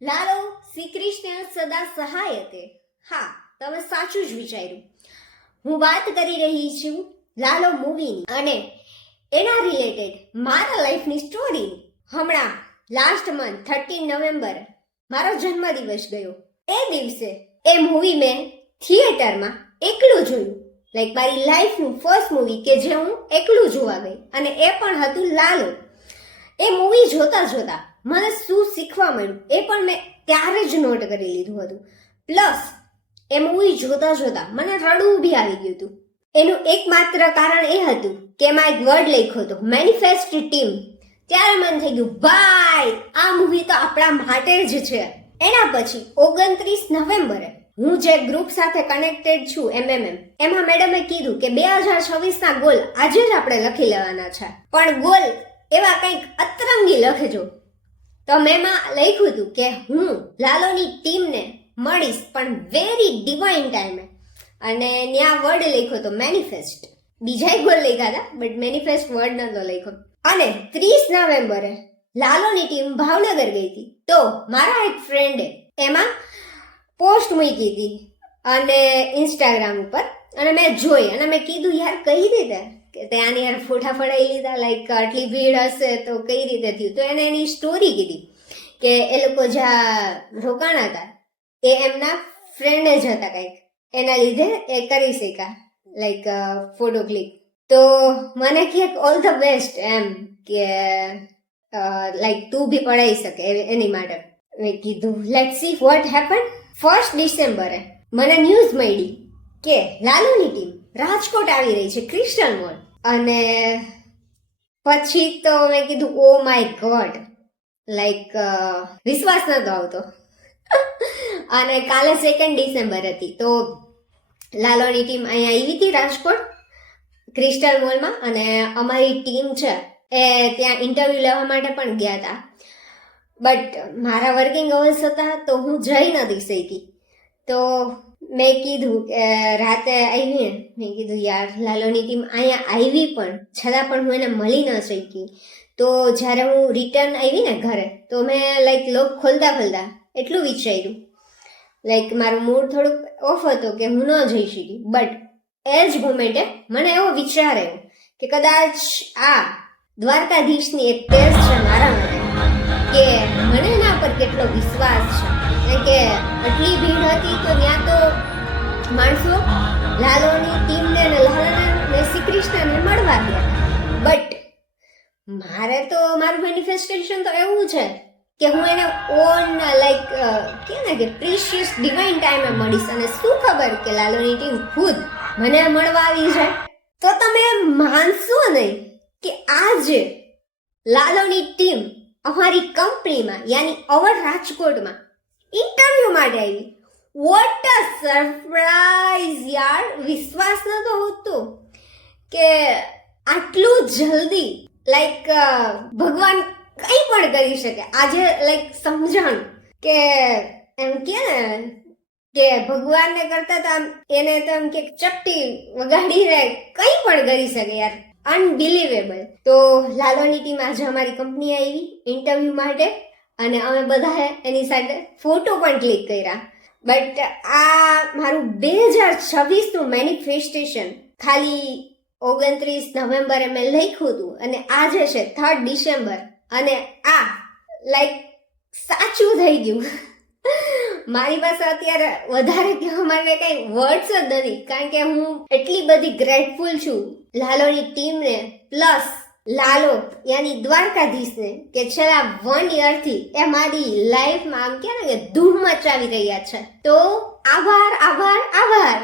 લાલો શ્રી કૃષ્ણ સદા સહાયતે. હા, તમે સાચું જ વિચાર્યું. હું વાત કરી રહી છું લાલો મૂવીની અને એના રિલેટેડ મારા લાઈફની સ્ટોરીની. હમણાં લાસ્ટ મંથ 13 નવેમ્બર મારો જન્મદિવસ ગયો. એ દિવસે એ મૂવી મેં થિયેટરમાં એકલું જોયું. લાઈક મારી લાઈફનું ફર્સ્ટ મૂવી કે જે હું એકલું જોવા ગઈ, અને એ પણ હતું લાલો. એ મૂવી જોતા જોતા મને શું શીખવા મળ્યું એ પણ મેં ત્યારે જ નોટ કરી લીધું હતું. પ્લસ એ મૂવી જોતા જોતા મને રડવું બી આવી ગયું હતું. એનું એકમાત્ર કારણ એ હતું કે એમાં એક વર્ડ લખ્યો હતો મેનિફેસ્ટ ટીમ. ત્યારે મને થઈ ગયું ભાઈ આ મૂવી તો આપણા માટે જ છે. એના પછી 29 નવેમ્બરે હું જે ગ્રુપ સાથે કનેક્ટેડ છું એમાં મેડમે કીધું કે 2026 ના ગોલ આજે જ આપણે લખી લેવાના છે, પણ ગોલ એવા કંઈક અતરંગી લખજો. તો મેં લખ્યું હતું કે હું લાલોની ટીમને મળીશ પણ વેરી ડિવાઇન ટાઈમે, અને ત્યાં વર્ડ લખ્યો હતો મેનિફેસ્ટ. બીજા ગોલ લખ્યા હતા બટ મેનિફેસ્ટ વર્ડ નતો લખ્યો. અને 30 નવેમ્બરે લાલોની ટીમ ભાવનગર ગઈ હતી. તો મારા એક ફ્રેન્ડે એમાં પોસ્ટ મૂકી હતી અને ઇન્સ્ટાગ્રામ ઉપર, અને મેં જોઈ અને મેં કીધું યાર કઈ રીતે કે ત્યાંની યાર ફોટા પડાવી લીધા, લાઈક આટલી ભીડ હશે તો કઈ રીતે થયું. તો એને એની સ્ટોરી કીધી કે એ લોકો જ્યાં રોકાણા હતા એ એમના ફ્રેન્ડ જ હતા કંઈક, એના લીધે એ કરી શક્યા લાઈક ફોટો ક્લિક. તો મને કહે ઓલ ધ બેસ્ટ એમ કે લાઈક તું બી પડાવી શકે એની માટે. મેં કીધું લેટ્સ સી વોટ હેપન. 1 ડિસેમ્બરે મને ન્યૂઝ મળી કે લાલોની ટીમ રાજકોટ આવી રહી છે ક્રિસ્ટલ મોલ. અને પછી તો મેં કીધું ઓ માય ગોડ, લાઈક વિશ્વાસ નતો આવતો. અને કાલે 2 ડિસેમ્બર હતી તો લાલોની ટીમ અહીંયા આવી હતી રાજકોટ ક્રિસ્ટલ મોલમાં, અને અમારી ટીમ છે એ ત્યાં ઇન્ટરવ્યૂ લેવા માટે પણ ગયા હતા. બટ મારા વર્કિંગ અવર્સ હતા તો હું જઈ નથી શકી. તો મેં કીધું કે રાતે આવીને મેં કીધું યાર લાલોની ટીમ અહીંયા આવી પણ છતાં પણ હું એને મળી ન શકી. તો જ્યારે હું રિટર્ન આવી ને ઘરે તો મેં લાઈક લોક ખોલતા એટલું વિચાર્યું, લાઈક મારું મૂડ થોડુંક ઓફ હતો કે હું ન જઈ શકી. બટ એ જ મોમેન્ટે મને એવો વિચાર આવ્યો કે કદાચ આ દ્વારકાધીશની એક ટેસ્ટ છે મારા માટે કે મને એના પર કેટલો વિશ્વાસ છે. કે આટલી ભીડ હતી તો ત્યાં તો માણસો લાલોની ટીમને અને લાલાને શ્રી કૃષ્ણને મળવા ગયા. બટ મારે તો મારું મેનિફેસ્ટેશન તો એવું છે કે હું એને ઓન લાઈક કે ને કે પ્રીશિયસ ડિવાઇન ટાઈમે મળીશ. અને શું ખબર કે લાલોની ટીમ ખુદ મને મળવા આવી જાય તો તમે માનશો નહીં કે આજે લાલોની ટીમ અમારી કંપનીમાં યાની અવર રાજકોટમાં ઇન્ટરવ્યુ માટે આવી. વોટ અ સરપ્રાઈઝ યાર, વિશ્વાસ નતો હોતો કે આટલું જલ્દી લાઈક ભગવાન કંઈ પણ કરી શકે. આજે લાઈક સમજણ કે એમ કે ને કે ભગવાનને કરતા તો આમ એને તો એમ કે ચપટી વગાડીને કંઈ પણ કરી શકે યાર, અનબિલીવેબલ. તો લાલોની ટીમ આજે અમારી કંપની આવી ઇન્ટરવ્યુ માટે અને અમે બધાએ એની સાથે ફોટો પણ ક્લિક કર્યા. બટ આ મારું 2026નું મેનિફેસ્ટેશન ખાલી 29 નવેમ્બરે મેં લખ્યું હતું અને આજે છે 3 ડિસેમ્બર, અને આ લાઈક સાચું થઈ ગયું. મારી પાસે અત્યારે વધારે કહેવા માટે કઈ વર્ડ્સ જ નથી, કારણ કે હું એટલી બધી ગ્રેટફુલ છું લાલોની ટીમને પ્લસ લાલો યાની દ્વારકાધીશને કે છેલ્લા 1 યરથી એ મારી લાઈફમાં આમ કે ને ધૂમ મચાવી રહ્યા છે. તો આભાર આભાર આભાર.